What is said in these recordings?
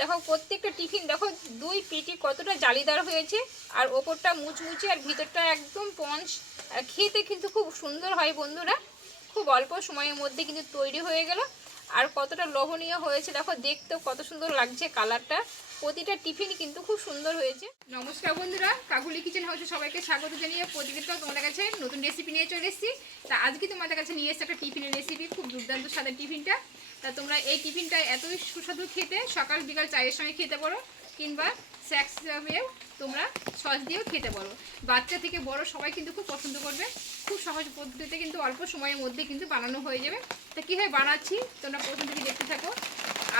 দেখো, প্রত্যেকটা টিফিন, দেখো, দুই পেটি কতটা জালিদার হয়েছে, আর ওপরটা মুচমুচে, আর ভিতরটা একদম পঞ্চ খেতে কিন্তু খুব সুন্দর হয় বন্ধুরা। খুব অল্প সময়ের মধ্যে কিন্তু তৈরি হয়ে গেল। আর কতটা লোভনীয় হয়েছে, দেখো দেখতেও কত সুন্দর লাগছে কালারটা। প্রতিটা টিফিন কিন্তু খুব সুন্দর হয়েছে। নমস্কার বন্ধুরা, কাকুলি কিচেন হাউসে সবাইকে স্বাগত জানিয়ে প্রতিদিনকাল তোমাদের কাছে নতুন রেসিপি নিয়ে চলে এসেছি। তা আজকে তোমাদের কাছে নিয়ে এসেছে একটা টিফিনের রেসিপি খুব দুর্দান্ত সাদা টিফিনটা। তা তোমরা এই টিফিনটা এতই সুস্বাদু খেতে, সকাল বিকাল চায়ের সঙ্গে খেতে পারো। কিংবা স্যাক্স হিসাবেও তোমরা সস দিয়েও খেতে পারো। বাচ্চা থেকে বড় সবাই কিন্তু খুব পছন্দ করবে। খুব সহজ পদ্ধতিতে কিন্তু অল্প সময়ের মধ্যে কিন্তু বানানো হয়ে যাবে। তা কীভাবে বানাচ্ছি। তোমরা প্রথম থেকে দেখতে থাকো।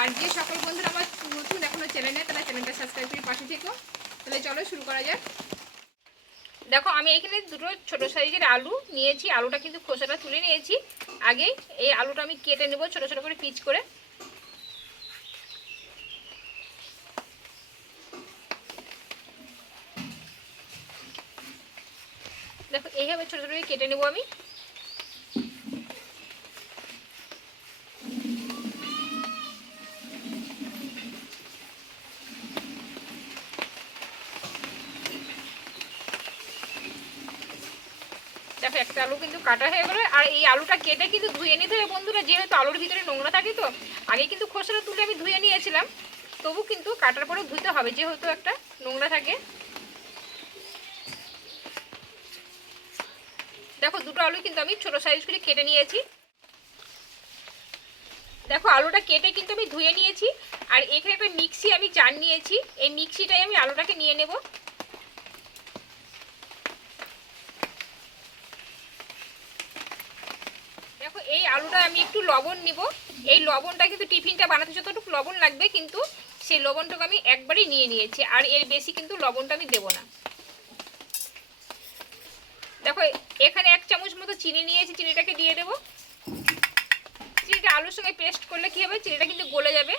আর যে সকল বন্ধুরা আমার নতুন এখনও চ্যানেলে তারা চ্যানেলটা সাবস্ক্রাইব করে পাশে থেকো। তাহলে চলো শুরু করা যাক। দেখো, আমি এখানে দুটো ছোট সাইজের আলু নিয়েছি। আলুটা কিন্তু খোসাটা তুলে নিয়েছি। আগেই এই আলুটা আমি কেটে নেব ছোট ছোট করে পিচ করে দেখো এইভাবে ছোট ছোট কেটে নেব আমি। দেখো, একটা আলু কিন্তু কাটা হয়ে গেলো, আর এই আলুটা কেটে কিন্তু ধুয়ে নিতে হবে বন্ধুরা, যেহেতু আলুর ভিতরে নোংরা থাকে তো, আগে কিন্তু খোসা তুলে আমি ধুয়ে নিয়েছিলাম, তবু কিন্তু কাটার পরে ধুতে হবে, যেহেতু একটা নোংরা থাকে। দেখো, দুটো আলু কিন্তু আমি ছোট সাইজ করে কেটে নিয়েছি। দেখো, আলুটা কেটে কিন্তু আমি ধুয়ে নিয়েছি। আর এখানে একটা মিক্সি আমি চান নিয়েছি। এই মিক্সিটাই আমি আলুটাকে নিয়ে নেব। দেখো, এই আলুটা আমি একটু লবণ নিব। এই লবণটা কিন্তু টিফিনটা বানাতে যতটুকু লবণ লাগবে, কিন্তু সেই লবণটাকে আমি একবারই নিয়ে নিয়েছি। আর এর বেশি কিন্তু লবণটা আমি দেবো না। দেখো, এখানে এক চামচ মতো চিনি নিয়েছি, চিনিটাকে দিয়ে দেবো। চিনিটা আলুর সঙ্গে পেস্ট করলে কী হবে? চিনিটা কিন্তু গলে যাবে।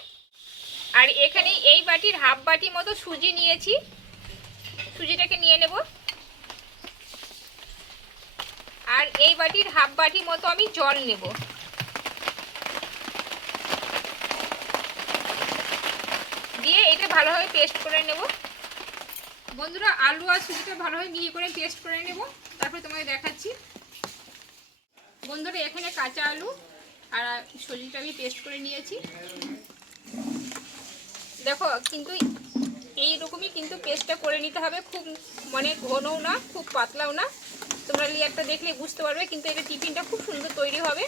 আর এখানে এই বাটির হাফ বাটি মতো সুজি নিয়েছি। সুজিটাকে নিয়ে নেব। আর এই বাটির হাফ বাটি মতো আমি জল নেব। দিয়ে এটা ভালোভাবে পেস্ট করে নেব। বন্ধুরা, আলু আর সুজিটা ভালোভাবে মিহি করে পেস্ট করে নেব। তারপরে তোমাকে দেখাচ্ছি। বন্ধুরা, এখানে কাঁচা আলু আর সুজিটা আমি পেস্ট করে নিয়েছি। দেখো, কিন্তু এই রকমই কিন্তু পেস্টটা করে নিতে হবে। খুব মানে ঘনও না, খুব পাতলাও না। তোমরা লেয়ারটা দেখলে বুঝতে পারবে, কিন্তু এটা টিফিনটা খুব সুন্দর তৈরি হবে।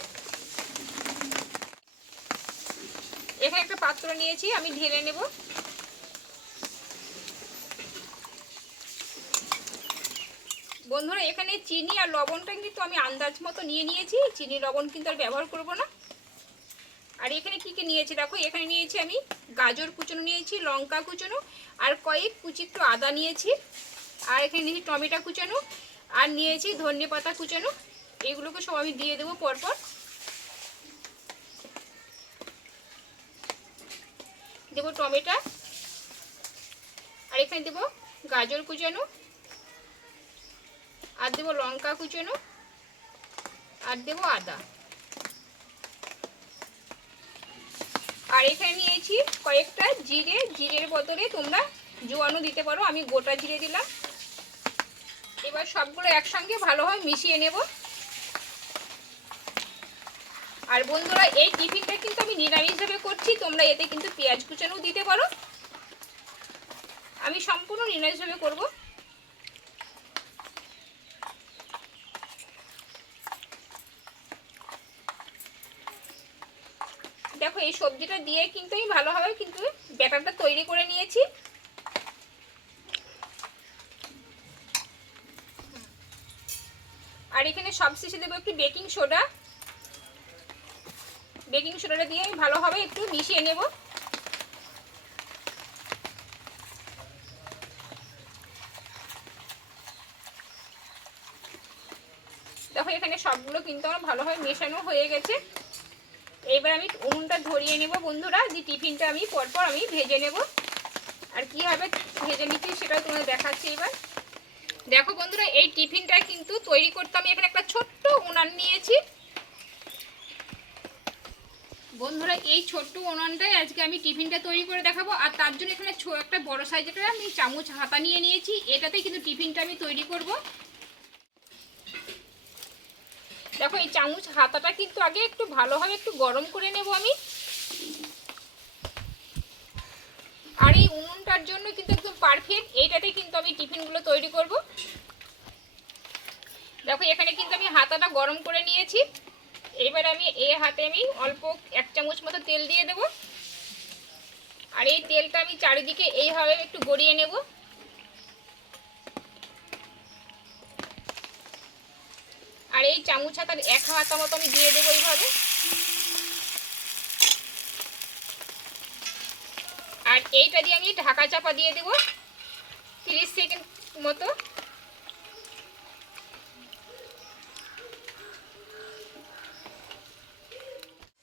এখানে একটা পাত্র নিয়েছি, আমি ঢেলে নেব। বন্ধুরা, এখানে চিনি আর লবণটা কিন্তু আমি আন্দাজ মতো নিয়ে নিয়েছি। চিনি, লবণ কিন্তু আর ব্যবহার করব না। আর এখানে কি কি নিয়েছি দেখো? এখানে নিয়েছি আমি গাজর কুচনো নিয়েছি, লঙ্কা কুচনো, আর কয়েক কুচি একটু আদা নিয়েছি। আর এখানে নিয়েছি টমেটো কুচানো, আর নিয়েছি ধনে পাতা কুচানো। এগুলোকে সব আমি দিয়ে দেবো পরপর। দেবো টমেটো, আর এখানে দেবো গাজর কুচানো আর দেবো লঙ্কা কুচানো, আর দেবো আদা। আর এখানে নিয়েছি কয়েকটা জিরে, জিরের বদলে তোমরা জোয়ানো দিতে পারো, আমি গোটা জিরে দিলাম। এবার সবগুলো একসঙ্গে ভালোভাবে মিশিয়ে নেব। আর বন্ধুরা, এই টিফিনটা কিন্তু আমি নিরামিষভাবে করছি, তোমরা এতে কিন্তু পেঁয়াজ কুচানো দিতে পারো। আমি সম্পূর্ণ নিরামিষভাবে করব দেখো এই সবজিটা দিয়ে কিন্তু আমি ভালোভাবে কিন্তু ব্যাটারটা তৈরি করে নিয়েছি। আর এখানে সব শেষে দেবো একটু বেকিং সোডা। বেকিং সোডাটা দিয়ে আমি ভালোভাবে একটু মিশিয়ে নেব। দেখো এখানে সবগুলো কিন্তু আমার ভালোভাবে মেশানো হয়ে গেছে। এইবার আমি উনুনটা ধরিয়ে নেব বন্ধুরা, যে টিফিনটা আমি পরপর আমি ভেজে নেব। আর কীভাবে ভেজে নিচ্ছি সেটাও তোমাদের দেখাচ্ছি এবার। দেখো বন্ধুরা, এই টিফিনটা কিন্তু তৈরি করতে আমি এখানে একটা ছোট্ট উনান নিয়েছি। বন্ধুরা, এই ছোট্ট উনানটাই আজকে আমি টিফিনটা তৈরি করে দেখাবো। আর তার জন্য এখানে একটা বড় সাইজের আমি চামচ হাতা নিয়ে নিয়েছি। এটাতেই কিন্তু টিফিনটা আমি তৈরি করব। দেখো, এই চামচ হাতাটা কিন্তু আগে একটু ভালোভাবে একটু গরম করে নেব আমি। আর এই উনুনটার জন্য কিন্তু একদম পারফেক্ট এইটাতে কিন্তু আমি টিফিনগুলো তৈরি করব। দেখো, এখানে কিন্তু আমি হাতাটা গরম করে নিয়েছি। এবার আমি এই হাতে আমি অল্প এক চামচ মতো তেল দিয়ে দেব। আর এই তেলটা আমি চারিদিকে এইভাবে একটু গড়িয়ে নেব। এই চামচ হাতার এক হাতা মতো আমি দিয়ে দেবো এইভাবে। আর এইটা দিয়ে আমি ঢাকা চাপা দিয়ে দেবো তিরিশ সেকেন্ড মতো।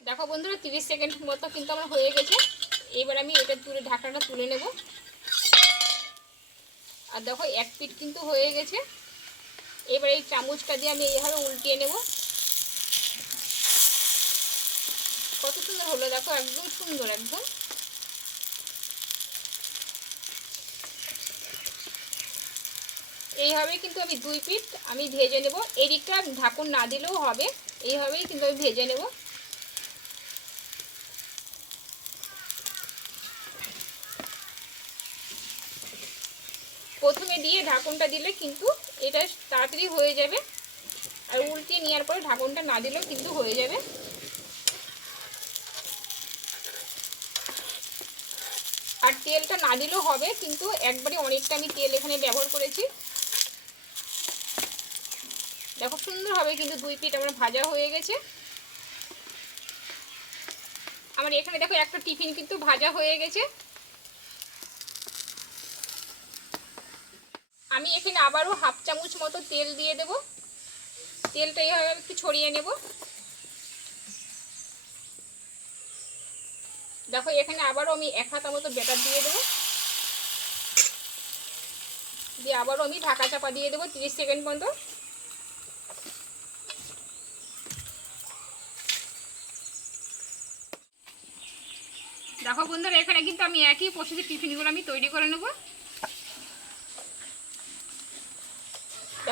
দেখো বন্ধুরা, তিরিশ সেকেন্ড মতো কিন্তু আমার হয়ে গেছে। এবার আমি এটা তুলে, ঢাকনাটা তুলে নেব। আর দেখো, এক পিট কিন্তু হয়ে গেছে। এবার এই চামচটা দিয়ে আমি এইভাবে উল্টিয়ে নেব। কত সুন্দর হলো, দেখো, একদম সুন্দর, একদম। এইভাবে কিন্তু আমি দুই পিট আমি ভেজে নেব। এদিকটা ঢাকুন না দিলেও হবে, এইভাবেই কিন্তু আমি ভেজে নেব। প্রথমে দিয়ে ঢাকনটা দিলে কিন্তু এটা তাড়াতাড়ি হয়ে যাবে। আর উল্টিয়ে নেওয়ার পরে ঢাকনটা না দিলেও কিন্তু হয়ে যাবে। আর তেলটা না দিলেও হবে, কিন্তু একবারে অনেকটা আমি তেল এখানে ব্যবহার করেছি। দেখো সুন্দরভাবে কিন্তু দুই পিঠ আমার ভাজা হয়ে গেছে। আমার এখানে দেখো একটা টিফিন কিন্তু ভাজা হয়ে গেছে। আমি এখানে আবারও হাফ চামচ মতো তেল দিয়ে দেব। তেলটা এইভাবে একটু ছড়িয়ে নেব। দেখো, এখানে আবারও আমি এক হাতা মতো বেটার দিয়ে দেবো। দিয়ে আবারও আমি ঢাকা চাপা দিয়ে দেবো তিরিশ সেকেন্ড পর্যন্ত দেখো বন্ধুরা, এখানে কিন্তু আমি একই প্রসেসে টিফিনগুলো আমি তৈরি করে নেব।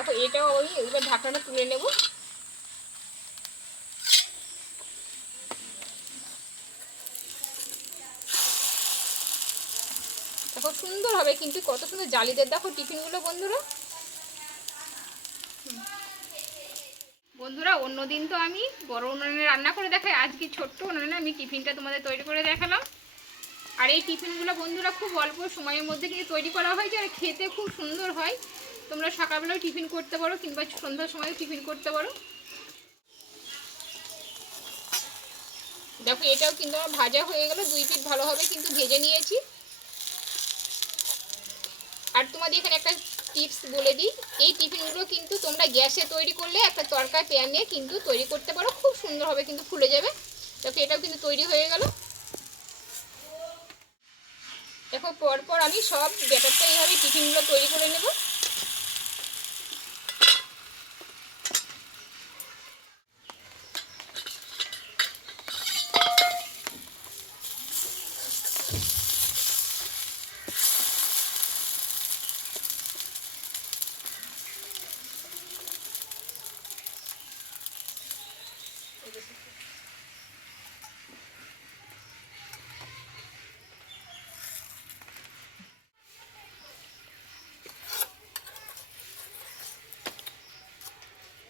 দেখো এটাও ওই, এবার ঢাকনাটা তুলে নেব। দেখো, সুন্দর হবে কিন্তু, কত সুন্দর জালিদের দেখো, টিফিনগুলো বন্ধুরা। বন্ধুরা, অন্যদিন তো আমি বড় উনুনে রান্না করে দেখাই। আজকে ছোট্ট উনুনে আমি টিফিনটা তোমাদের তৈরি করে দেখালাম। আর এই টিফিনগুলো বন্ধুরা খুব অল্প সময়ের মধ্যে কিন্তু তৈরি করা হয়েছে, আর খেতে খুব সুন্দর হয়। তোমরা সকালবেলাও টিফিন করতে পারো কিংবা সন্ধ্যার সময়ও টিফিন করতে পারো। দেখো, এটাও কিন্তু আমার ভাজা হয়ে গেল, দুই পিঠ ভালোভাবে কিন্তু ভেজে নিয়েছি। আর তোমাদের এখানে একটা টিপস বলে দিই, এই টিফিনগুলো কিন্তু তোমরা গ্যাসে তৈরি করলে একটা তরকা প্যানে কিন্তু তৈরি করতে পারো, খুব সুন্দরভাবে কিন্তু ফুলে যাবে। দেখো, এটাও কিন্তু তৈরি হয়ে গেল। দেখো, পরপর আমি সব ব্যাটারটা এইভাবে টিফিনগুলো তৈরি করে নেব।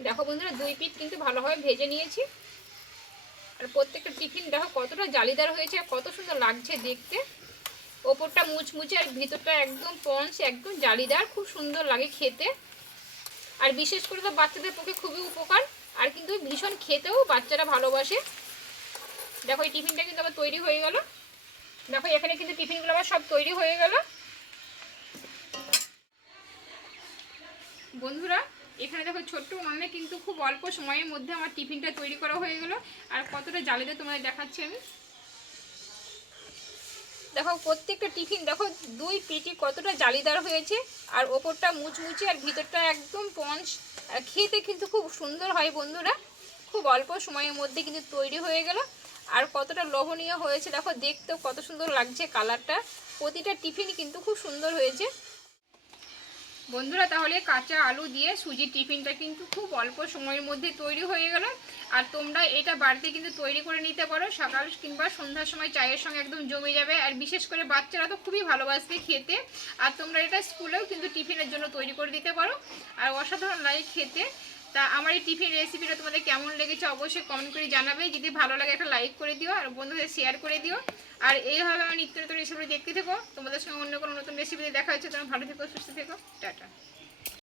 দেখো বন্ধুরা, দুই পিস কিন্তু ভালোভাবে ভেজে নিয়েছি। আর প্রত্যেকটা টিফিন দেখো কতটা জালিদার হয়েছে কত সুন্দর লাগছে দেখতে। ওপরটা মুচমুচে আর ভিতরটা একদম পঞ্চ, একদম জালিদার, খুব সুন্দর লাগে খেতে। আর বিশেষ করে তো বাচ্চাদের পক্ষে খুবই উপকার, আর কিন্তু ভীষণ খেতেও বাচ্চারা ভালোবাসে। দেখো এই টিফিনটা কিন্তু আমার তৈরি হয়ে গেল। দেখো এখানে কিন্তু টিফিনগুলো আমার সব তৈরি হয়ে গেল। বন্ধুরা এখানে দেখো ছোট্ট উনুনে কিন্তু খুব অল্প সময়ের মধ্যে আমার টিফিনটা তৈরি করা হয়ে গেল। আর কতটা জালিতে তোমাদের দেখাচ্ছি আমি। দেখো, প্রত্যেকটা টিফিন, দেখো, দুই পিটি কতটা জালিদার হয়েছে। আর ওপরটা মুচমুচে আর ভিতরটা একদম পঞ্চ। আর খেতে কিন্তু খুব সুন্দর হয় বন্ধুরা। খুব অল্প সময়ের মধ্যে কিন্তু তৈরি হয়ে গেল। আর কতটা লোভনীয় হয়েছে, দেখো, দেখতেও কত সুন্দর লাগছে কালারটা। প্রতিটা টিফিন কিন্তু খুব সুন্দর হয়েছে। বন্ধুরা, তাহলে কাঁচা আলু দিয়ে সুজির টিফিনটা কিন্তু খুব অল্প সময়ের মধ্যে তৈরি হয়ে গেল। আর তোমরা এটা বাড়িতে কিন্তু তৈরি করে নিতে পারো। সকাল কিংবা সন্ধ্যার সময় চায়ের সঙ্গে একদম জমে যাবে। আর বিশেষ করে বাচ্চারা তো খুবই ভালোবাসবে খেতে। আর তোমরা এটা স্কুলেও কিন্তু টিফিনের জন্য তৈরি করে দিতে পারো। আর অসাধারণ লাগে খেতে। তা আমার এই টিফিন রেসিপিটা তোমাদের কেমন লেগেছে অবশ্যই কমেন্ট করে জানাবে। যদি ভালো লাগে একটা লাইক করে দিও আর বন্ধুদের শেয়ার করে দিও। আর এইভাবে আমি নিত্য নতুন রেসিপি দেখতে থেকো। তোমাদের সঙ্গে অন্য কোনো নতুন রেসিপি দেখা হচ্ছে, তোমরা ভালো থেকো, সুস্থ থেকো। টাটা।